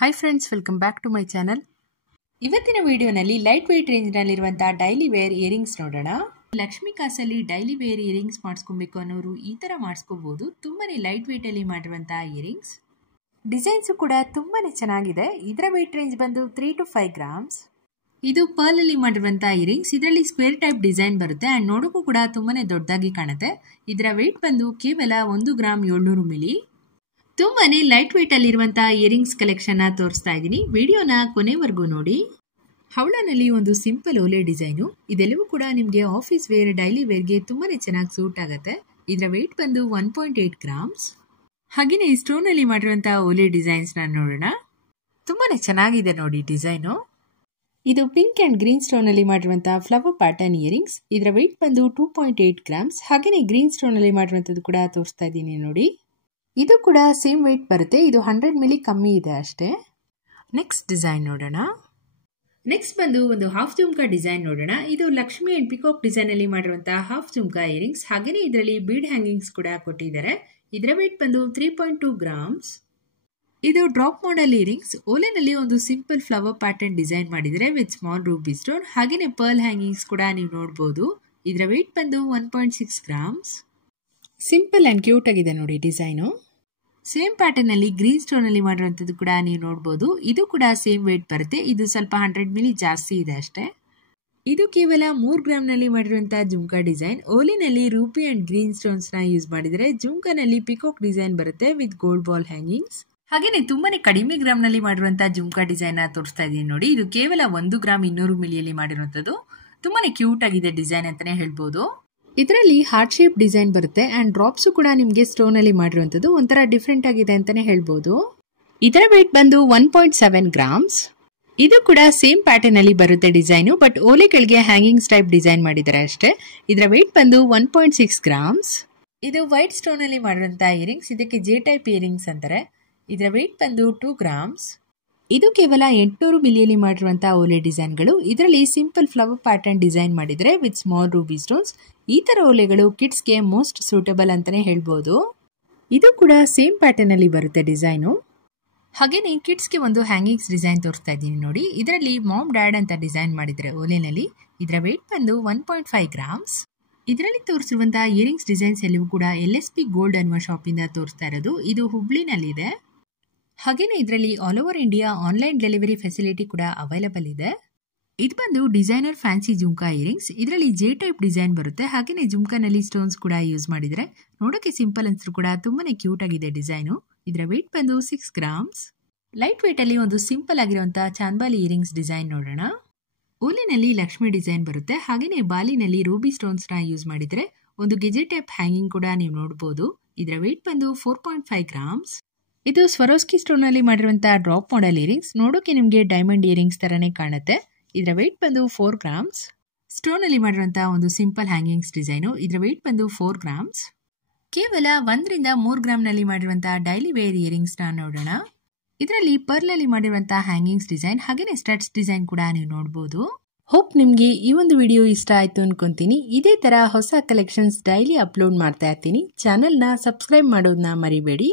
Hi friends, welcome back to my channel. ಇವತ್ತಿನ ವಿಡಿಯೋನಲ್ಲಿ light weight range ನಲ್ಲಿರುವಂತ daily wear earrings ನೋಡೋಣ. ಲಕ್ಷ್ಮಿ ಕಾಸಲ್ಲಿ ಡೈಲಿ ವೇರ್ ಇಯರಿಂಗ್ಸ್ ಮಾಡಿಸ್ಕೊಬೇಕು ಅನ್ನೋರು ಈ ತರ ಮಾಡಿಸ್ಕೋಬಹುದು. ತುಂಬಾನೇ ಲೈಟ್ ವೇಟ್ ಅಲ್ಲಿ ಮಾಡಿರುವಂತ ಇಯರಿಂಗ್ಸ್. ಡಿಸೈನ್ಸ್ ಕೂಡ ತುಂಬಾನೇ ಚೆನ್ನಾಗಿದೆ. ಇದರ ವೇಟ್ ರೇಂಜ್ ಬಂದು 3 to 5 grams. ಇದು ಪರ್ಲ್ ಅಲ್ಲಿ ಮಾಡಿರುವಂತ ಇಯರಿಂಗ್ಸ್. ಇದರಲ್ಲಿ ಸ್ಕ್ವೇರ್ ಟೈಪ್ ಡಿಸೈನ್ ಬರುತ್ತೆ ಅಂಡ್ ನೋಡೋಕ್ಕೂ ಕೂಡ ತುಂಬಾನೇ ದೊಡ್ಡದಾಗಿ ಕಾಣುತ್ತೆ. ಇದರ ವೇಟ್ ಬಂದು ಕೇವಲ 1 ಗ್ರಾಮ್ 700 ಮಿಲಿ. ತುಂಬಾನೇ ಲೈಟ್ ವೇಟ್ ಅಲ್ಲಿರುವಂತಹ ಇಯರಿಂಗ್ಸ್ ಕಲೆಕ್ಷನ್ ತೋರಿಸ್ತಾ ಇದ್ದೀನಿ. ವಿಡಿಯೋನ ಕೊನೆವರೆಗೂ ನೋಡಿ. ಹವಳನಲ್ಲಿ ಒಂದು ಸಿಂಪಲ್ ಓಲೆ ಡಿಸೈನು. ಇದೆಲ್ಲವೂ ಕೂಡ ನಿಮಗೆ ಆಫೀಸ್ ವೇರ್ ಡೈಲಿ ವೇರ್ಗೆ ತುಂಬಾನೇ ಚೆನ್ನಾಗಿ ಸೂಟ್ ಆಗುತ್ತೆ. ಇದರ ವೇಟ್ ಬಂದು 1.8 grams. ಹಾಗೆಯೇ ಸ್ಟೋನ್ ಅಲ್ಲಿ ಮಾಡಿರುವಂತಹ ಓಲೆ ಡಿಸೈನ್ಸ್ ನೋಡೋಣ. ತುಂಬಾನೇ ಚೆನ್ನಾಗಿದೆ ನೋಡಿ ಡಿಸೈನು. ಇದು ಪಿಂಕ್ ಅಂಡ್ ಗ್ರೀನ್ ಸ್ಟೋನ್ ಅಲ್ಲಿ ಮಾಡಿರುವಂತಹ ಫ್ಲವರ್ ಪ್ಯಾಟರ್ನ್ ಇಯರಿಂಗ್ಸ್. ಇದರ ವೇಟ್ ಬಂದು 2.8 grams. ಹಾಗೆಯೇ ಗ್ರೀನ್ ಸ್ಟೋನ್ ಅಲ್ಲಿ ಮಾಡಿರುವಂತದ್ದು ಕೂಡ ತೋರಿಸ್ತಾ ಇದ್ದೀನಿ ನೋಡಿ. ಇದು ಕೂಡ ಸೇಮ್ ವೇಟ್ ಬರುತ್ತೆ. ಇದು 100 ಮಿಲಿ ಕಮ್ಮಿ ಇದೆ ಅಷ್ಟೇ. ನೆಕ್ಸ್ಟ್ ಡಿಸೈನ್ ನೋಡೋಣ. ನೆಕ್ಸ್ಟ್ ಬಂದು ಒಂದು ಹಾಫ್ ಜುಮ್ಕಾ ಡಿಸೈನ್ ನೋಡೋಣ. ಇದು ಲಕ್ಷ್ಮಿ ಅಂಡ್ ಪಿಕಾಕ್ ಡಿಸೈನ್ ಅಲ್ಲಿ ಮಾಡಿರುವಂತಹ ಹಾಫ್ ಜುಮ್ಕಾ ಇಯರಿಂಗ್ಸ್. ಹಾಗೆಯೇ ಇದರಲ್ಲಿ ಬೀಡ್ ಹ್ಯಾಂಗಿಂಗ್ಸ್ ಕೂಡ ಕೊಟ್ಟಿದ್ದಾರೆ. ಇದರ ವೇಟ್ ಬಂದು 3.2 grams. ಇದು ಡ್ರಾಪ್ ಮಾಡೆಲ್ ಇಯರಿಂಗ್ಸ್. ಓಲೆನಲ್ಲಿ ಒಂದು ಸಿಂಪಲ್ ಫ್ಲವರ್ ಪ್ಯಾಟರ್ನ್ ಡಿಸೈನ್ ಮಾಡಿದರೆ ವಿತ್ ಸ್ಮಾಲ್ ರೂಬಿ ಸ್ಟೋನ್. ಹಾಗೆಯೇ ಪರ್ಲ್ ಹ್ಯಾಂಗಿಂಗ್ಸ್ ಕೂಡ ನೀವು ನೋಡಬಹುದು. ಇದರ ವೇಟ್ ಬಂದು 1.6 grams. ಸಿಂಪಲ್ ಅಂಡ್ ಕ್ಯೂಟ್ ಆಗಿದೆ ನೋಡಿ ಡಿಸೈನು. ಸೇಮ್ ಪ್ಯಾಟರ್ನ್ ಅಲ್ಲಿ ಗ್ರೀನ್ ಸ್ಟೋನ್ ಅಲ್ಲಿ ಮಾಡಿರುವಂತದ್ದು ಕೂಡ ನೀವು ನೋಡಬಹುದು. ಇದು ಕೂಡ ಸೇಮ್ ವೇಟ್ ಬರುತ್ತೆ. ಇದು ಸ್ವಲ್ಪ 100 ಮಿಲಿ ಜಾಸ್ತಿ ಇದೆ ಅಷ್ಟೇ. ಇದು ಕೇವಲ 3 ಗ್ರಾಮ್ ನಲ್ಲಿ ಮಾಡಿರುವಂತಹ ಜುಮ್ಕಾ ಡಿಸೈನ್. ಓಲಿನಲ್ಲಿ ರೂಪಿ ಅಂಡ್ ಗ್ರೀನ್ ಸ್ಟೋನ್ಸ್ ನ ಯೂಸ್ ಮಾಡಿದರೆ, ಜುಮ್ಕಾನಲ್ಲಿ ಪಿಕಾಕ್ ಡಿಸೈನ್ ಬರುತ್ತೆ ವಿತ್ ಗೋಲ್ಡ್ ಬಾಲ್ ಹ್ಯಾಂಗಿಂಗ್ಸ್. ಹಾಗೇನೆ ತುಂಬಾನೇ ಕಡಿಮೆ ಗ್ರಾಮ್ ನಲ್ಲಿ ಮಾಡಿರುವಂತಹ ಜುಮ್ಕಾ ಡಿಸೈನ್ ತೋರಿಸ್ತಾ ಇದ್ದೀನಿ ನೋಡಿ. ಇದು ಕೇವಲ 1 ಗ್ರಾಮ್ 200 ಮಿಲಿಯಲ್ಲಿ ಮಾಡಿರುವಂತದ್ದು. ತುಂಬಾನೇ ಕ್ಯೂಟ್ ಆಗಿದೆ ಡಿಸೈನ್ ಅಂತಾನೆ ಹೇಳ್ಬಹುದು. ಇದರಲ್ಲಿ ಹಾರ್ಟ್ ಶೇಪ್ ಡಿಸೈನ್ ಬರುತ್ತೆ ಅಂಡ್ ಡ್ರಾಪ್ಸ್ ಕೂಡ ನಿಮಗೆ ಸ್ಟೋನ್ ಅಲ್ಲಿ ಮಾಡಿರುವಂತದ್ದು ಒಂಥರ ಡಿಫ್ರೆಂಟ್ ಆಗಿದೆ ಅಂತಾನೆ ಹೇಳ್ಬಹುದು. ಇದರ ವೇಟ್ ಬಂದು 1.7 grams. ಇದು ಕೂಡ ಸೇಮ್ ಪ್ಯಾಟರ್ನ್ ಅಲ್ಲಿ ಬರುತ್ತೆ ಡಿಸೈನು, ಬಟ್ ಓಲೆಗಳಿಗೆ ಹ್ಯಾಂಗಿಂಗ್ಸ್ ಟೈಪ್ ಡಿಸೈನ್ ಮಾಡಿದ್ದಾರೆ ಅಷ್ಟೇ. ಇದರ ವೇಟ್ ಬಂದು 1.6 grams. ಇದು ವೈಟ್ ಸ್ಟೋನ್ ಅಲ್ಲಿ ಮಾಡಿರುವಂತಹ ಇಯರಿಂಗ್ಸ್. ಇದಕ್ಕೆ ಜೆ ಟೈಪ್ ಇಯರಿಂಗ್ಸ್ ಅಂತಾರೆ. ಇದರ ವೇಟ್ ಬಂದು 2 grams. ಇದು ಕೇವಲ 800 ಮಿಲಿಯಲ್ಲಿ ಮಾಡಿರುವಂತಹ ಓಲೆ ಡಿಸೈನ್ಗಳು. ಇದರಲ್ಲಿ ಸಿಂಪಲ್ ಫ್ಲವರ್ ಪ್ಯಾಟರ್ನ್ ಡಿಸೈನ್ ಮಾಡಿದರೆ ವಿತ್ ಸ್ಮಾಲ್ ರೂಬಿ ಸ್ಟೋನ್ಸ್. ಈ ತರ ಓಲೆಗಳು ಕಿಡ್ಸ್ಗೆ ಮೋಸ್ಟ್ ಸೂಟಬಲ್ ಅಂತಾನೆ ಹೇಳ್ಬೋದು. ಇದು ಕೂಡ ಸೇಮ್ ಪ್ಯಾಟರ್ನ್ ಅಲ್ಲಿ ಬರುತ್ತೆ ಡಿಸೈನು. ಹಾಗೇನೆ ಕಿಡ್ಸ್ಗೆ ಒಂದು ಹ್ಯಾಂಗಿಂಗ್ಸ್ ಡಿಸೈನ್ ತೋರಿಸ್ತಾ ಇದ್ದೀನಿ ನೋಡಿ. ಇದರಲ್ಲಿ ಮಾಮ್ ಡ್ಯಾಡ್ ಅಂತ ಡಿಸೈನ್ ಮಾಡಿದ್ರೆ ಓಲೆನಲ್ಲಿ. ಇದರ ವೇಟ್ ಬಂದು 1.5 grams. ಇದರಲ್ಲಿ ತೋರಿಸಿರುವಂತಹ ಇಯರಿಂಗ್ಸ್ ಡಿಸೈನ್ಸ್ ಎಲ್ಲವೂ ಕೂಡ LSP ಗೋಲ್ಡ್ ಅನ್ನುವ ಶಾಪ್ ಇಂದ ತೋರಿಸ್ತಾ ಇರೋದು. ಇದು ಹುಬ್ಳಿನಲ್ಲಿದೆ. ಹಾಗೇನೆ ಇದರಲ್ಲಿ all over India online delivery facility ಕೂಡ ಅವೈಲಬಲ್ ಇದೆ. ಇದು ಬಂದು ಡಿಸೈನರ್ ಫ್ಯಾನ್ಸಿ ಜುಮ್ಕಾ ಇಯರಿಂಗ್ಸ್. ಇದರಲ್ಲಿ ಜೆ ಟೈಪ್ ಡಿಸೈನ್ ಬರುತ್ತೆ. ಹಾಗೇನೆ ಜುಮ್ಕಾನಲ್ಲಿ ಸ್ಟೋನ್ಸ್ ಕೂಡ ಯೂಸ್ ಮಾಡಿದ್ರೆ ನೋಡೋಕೆ ಸಿಂಪಲ್ ಅನ್ಸರು ಕೂಡ ತುಂಬಾನೇ ಕ್ಯೂಟ್ ಆಗಿದೆ ಡಿಸೈನು. ಇದರ ವೇಟ್ ಬಂದು 6 grams. ಲೈಟ್ ವೇಟ್ ಅಲ್ಲಿ ಒಂದು ಸಿಂಪಲ್ ಆಗಿರುವಂತಹ ಚಾಂದ್ಬಾಲಿ ಇಯರಿಂಗ್ಸ್ ಡಿಸೈನ್ ನೋಡೋಣ. ಓಲಿನಲ್ಲಿ ಲಕ್ಷ್ಮಿ ಡಿಸೈನ್ ಬರುತ್ತೆ. ಹಾಗೇನೆ ಬಾಲಿನಲ್ಲಿ ರೂಬಿ ಸ್ಟೋನ್ಸ್ ನ ಯೂಸ್ ಮಾಡಿದ್ರೆ ಒಂದು ಗೆಜೆ ಟೈಪ್ ಹ್ಯಾಂಗಿಂಗ್ ಕೂಡ ನೀವು ನೋಡಬಹುದು. ಇದರ ವೇಟ್ ಬಂದು 4.5 grams. ಇದು ಸ್ವರೋಸ್ಕಿ ಸ್ಟೋನ್ ಅಲ್ಲಿ ಮಾಡಿರುವಂತಹ ಡ್ರಾಪ್ ಮಾಡೆಲ್ ಇಯರಿಂಗ್ಸ್. ನೋಡೋಕೆ ನಿಮಗೆ ಡೈಮಂಡ್ ಇಯರಿಂಗ್ಸ್ ತರನೇ ಕಾಣುತ್ತೆ. ಇದರ ವೇಟ್ ಬಂದು 4 grams. ಸ್ಟೋನ್ ಅಲ್ಲಿ ಮಾಡಿರುವಂತಹ ಒಂದು ಸಿಂಪಲ್ ಹ್ಯಾಂಗಿಂಗ್ಸ್ ಡಿಸೈನು. ಇದರ ವೇಟ್ ಬಂದು 4 grams. ಕೇವಲ 1 ರಿಂದ 3 ಗ್ರಾಮ್ ನಲ್ಲಿ ಮಾಡಿರುವಂತಹ ಡೈಲಿ ವೇರ್ ಇಯರಿಂಗ್ಸ್ ನ ನೋಡೋಣ. ಇದರಲ್ಲಿ ಪರ್ಲ್ ಅಲ್ಲಿ ಮಾಡಿರುವಂತಹ ಹ್ಯಾಂಗಿಂಗ್ಸ್ ಡಿಸೈನ್ ಹಾಗೇನೆ ಸ್ಟಡ್ಸ್ ಡಿಸೈನ್ ಕೂಡ ನೀವು ನೋಡಬಹುದು. ಹೋಪ್ ನಿಮ್ಗೆ ಈ ಒಂದು ವಿಡಿಯೋ ಇಷ್ಟ ಆಯ್ತು ಅನ್ಕೊಂತೀನಿ. ಇದೇ ತರ ಹೊಸ ಕಲೆಕ್ಷನ್ಸ್ ಡೈಲಿ ಅಪ್ಲೋಡ್ ಮಾಡ್ತಾ ಇರ್ತೀನಿ. ಚಾನೆಲ್ ನ ಸಬ್ಸ್ಕ್ರೈಬ್ ಮಾಡೋದನ್ನ ಮರಿಬೇಡಿ.